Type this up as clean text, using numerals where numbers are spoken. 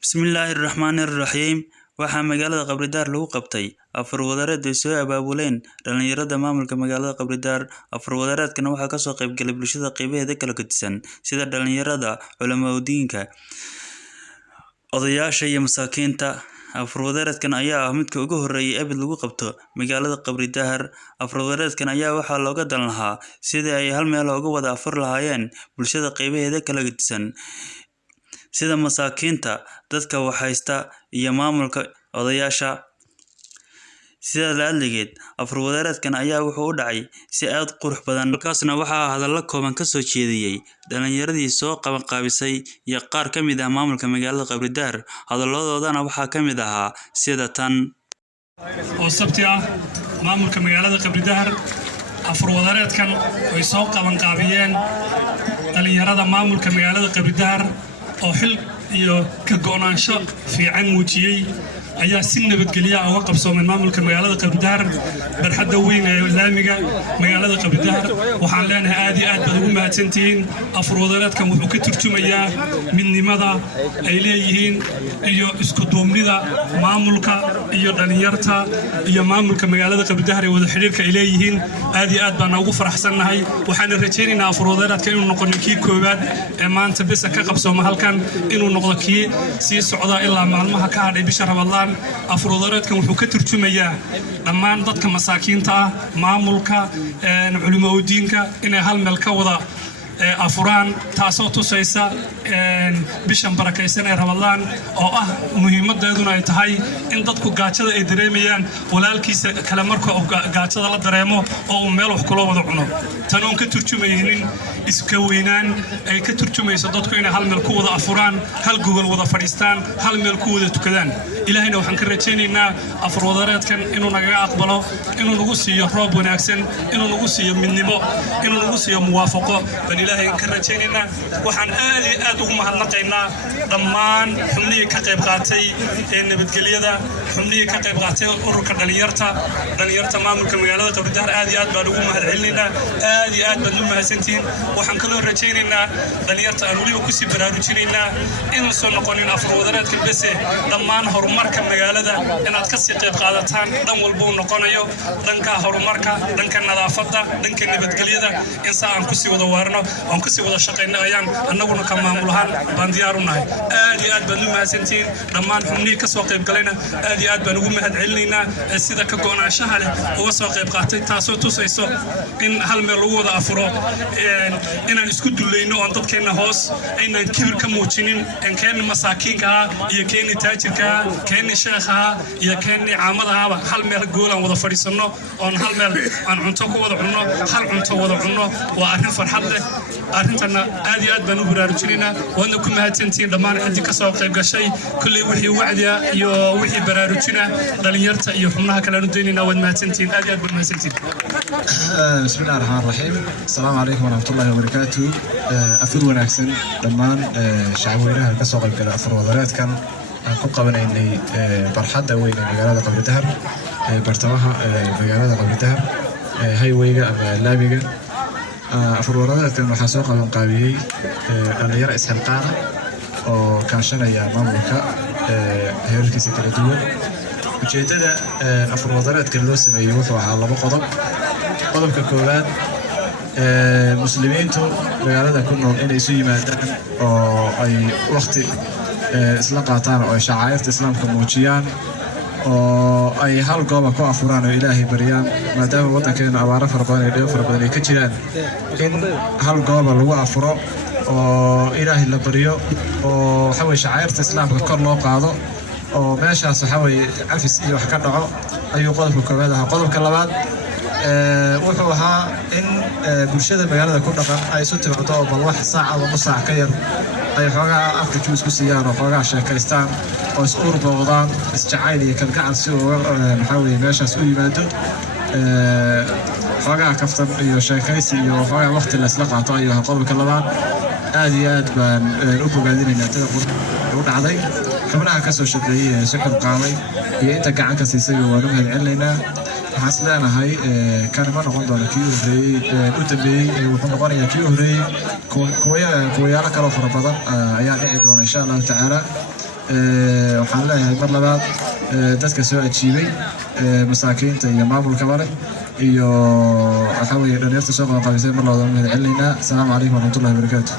Bismillahirrahmanirrahiim. Waxaa magaalada Qabridahar lagu qabtay afar wadareed ay soo abaabuleen dhalinyarada maamulka magaalada Qabridahar. Afar wadareedkana waxaa kasoo qayb galay bulshada qeybaheeda kala gedisan sida dhalinyarada, culimada, odayaasha iyo masaakiinta. Afar wadareedkan ayaa ah midka ugu horeeyay abid lagu qabto magaalada Qabridahar. Afar wadareedkan ayaa waxaa looga dan lahaa sidii ay hal meel uga wada afur lahaayeen bulshada qeybaheeda kala gedisan sida masaakiinta, dadka wax haysta iyo maamulka odayaasha. Sidaa la'aligeed, afar wadareedkan ayaa wuxuu u dhacay si aad qurux badan. Halkaasna waxaa hadallo kooban ka soo jeediyay dhalinyaradii soo qabanqaabisay iyo qaar ka mid ah maamulka magaalada Qabridahar. Hadalladoodana waxaa ka mid ahaa sida tan: oo sabti ah maamulka magaalada Qabridahar afar wadareedkan way soo qabanqaabiyeen dhalinyarada maamulka magaalada Qabridahar oo xil iyo ka go'naansho fiican muujiyay ayaa si nabadgelyo ah uga qabsoomay maamulka magaalada Qabridahar barxadda weyn ee laamiga magaalada Qabridahar. waxaan leenahay aad iyo aad baad ugu mahadsantihiin. afar wadareedkan wuxuu ka turjumayaa midnimada ay leeyihiin iyo isku duubnida maamulka iyo dhalinyarta iyo maamulka magaalada Qabridahar ee wada xiriirka ay leeyihiin. aad iyo aad baan ugu faraxsanahay. waxaan rajaynaynaa afar wadareedkan inuu noqdo kii koowaad ee maanta bisa ka qabsooma halkan, inuu noqdo kii sii socda ilaa maalmaha ka hadhay bisha Ramadaan. afar wadareedkan wuxuu ka turjumayaa dhammaan dadka masaakiinta ah, maamulka, culimada inay hal meel ka wada afuraan, taasoo tusaysa bishan barakaysan ee Ramadaan oo ah muhiimadeeduna ay tahay in dadku gaajada ay dareemayaan walaalkiisa kala marka gaajada la dareemo oo uu meel wax kula wada cuno. tan oo ka turjumaynin iska weynaan ay ka turjumayso dadku inay hal meel ku wada afuraan, hal gogol wada fadhiistaan, hal meel ku wada tukadaan. ilaahayna waxaan ka rajaynaynaa afar wadareedkan inuu naga aqbalo, inuu nagu siiyo roob wanaagsan, inuu nagu siiyo midnimo, inuu nagu siiyo muwaafaqo. ilaahay ka rajaynaynaa. waxaan aad iyo aad ugu mahadnaqaynaa dhammaan xubnihii ka qayb qaatay ee nabadgelyada, xubnihii ka qayb qaatay ururka dhalinyarta maamulka magaalada Qabridahar. aad iyo aad baan ugu mahadcelinaynaa. aad iyo aad baan u mahadsantihiin. waxaan kaloo rajaynaynaa dhalinyarta aan weliba kusii baraarujinaynaa inuusan noqonin afar wadareedka bese, dhammaan horumarka magaalada inaad kasii qayb qaadataan dhan walba uu noqonayo, dhanka horumarka, dhanka nadaafadda, dhanka nabadgelyada, insaa aan kusii wada waarno aan kasii wada shaqeyno ayaan annaguna ka maamulahaan baan diyaar u nahay. aad iyo aad baan u mahadsantihiin. dhammaan xubnihii ka soo qayb galayna aad iyo aad baan ugu mahadcelinaynaa sida ka go'naanshaha leh uga soo qayb qaatay, taasoo tusayso in hal meel lagu wada afuro, inaan isku dulayno oon dadkeenna hoos aynaan kibir ka muujinin, keenni masaakiinka ah iyo keenni taajirka ah, keenni sheekha ah iyo keenni caamada ahba hal meel goolaan wada fadhiisanno oon hal meel aan cunto ku wada cunno, hal cunto wada cunno. waa arrin farxad leh. arrintana aad iyo aad baan u baraarujinaynaa. waadna ku mahadsantihiin dhammaan ciddii ka soo qayb gashay. kulley wixii wacdiya iyo wixii baraarujina dhalinyarta iyo xubnaha kale aan u daynaynaa. waad mahadsantihiin. aad iyo aad baad mahadsantihiin. bismillahi raxmaani raxiim. asalaamu calaykum waraxmatullaahi wabarakaatu. afur wanaagsan dhammaan shacabweynaha ka soo qayb gala afur wadareedkan aan ku qabanaynay barxadda weyn ee magaalada Qabridahar, bartamaha magaalada Qabridahar, highwayga ama laamiga. afar wadareedkan waxaa soo qabanqaabiyey dhalinyaro isxilqaana oo kaashanaya maamulka heerarkiisa kala duwan. ujeeddada afar wadareedkan loo sameeyey wuxuu ahaa laba qodob. qodobka koowaad, muslimiintu magaalada ku nool inay isu yimaadaan oo ay waqti isla qaataan oo ay shacaa'irta islaamka muujiyaan oo ay hal gooba ku afuraan oo ilaahay baryaan, maadaama waddankeena abaaro fara badan iyo dhibaato fara badan ay ka jiraan. in hal gooba lagu afuro oo ilaahay la baryo oo waxa weeye shacaa'irta islaamka kor loo qaado oo meeshaas waxa weeye cafis iyo wax ka dhaco ayuu qodobka koowaad ahaa. qodobka labaad wuxuu ahaa in bulshada magaalada ku dhaqan ay isu timaado oo bal wax saac ama nus saac ka yar ay xoogaa afka juus ku siiyaan oo xoogaa sheekaystaan oo is uur booqdaan, isjacayl iyo kalgacal si uu waxa weeye meeshaas u yimaado. xoogaa kaftan iyo sheekaysi iyo xoogaa waqti la isla qaato ayuu ahaa qodobka labaad. aad iyo aad baan u bogaadinaynaa tada u dhacday. xubnaha ka soo shaqeeyey ee si xilqaamay iyo inta gacan ka siisay waan u mahadcelinaynaa. waxaan is leenahay kani ma noqon doono kii u dambeeyey, wuxuu noqonayaa kii u horeeyey. kuwayaalo kaloo fara badan ayaa dhici doona insha allahu tacaala. waxaan leeyahay mar labaad dadka soo ajiibay masaakiinta iyo maamulka male iyo waxa weeye dhalinyarta soo qabanqaabisay mar labaad mahad celinaynaa. Asalaamu calaykum waraxmatullahi wabarakaatu.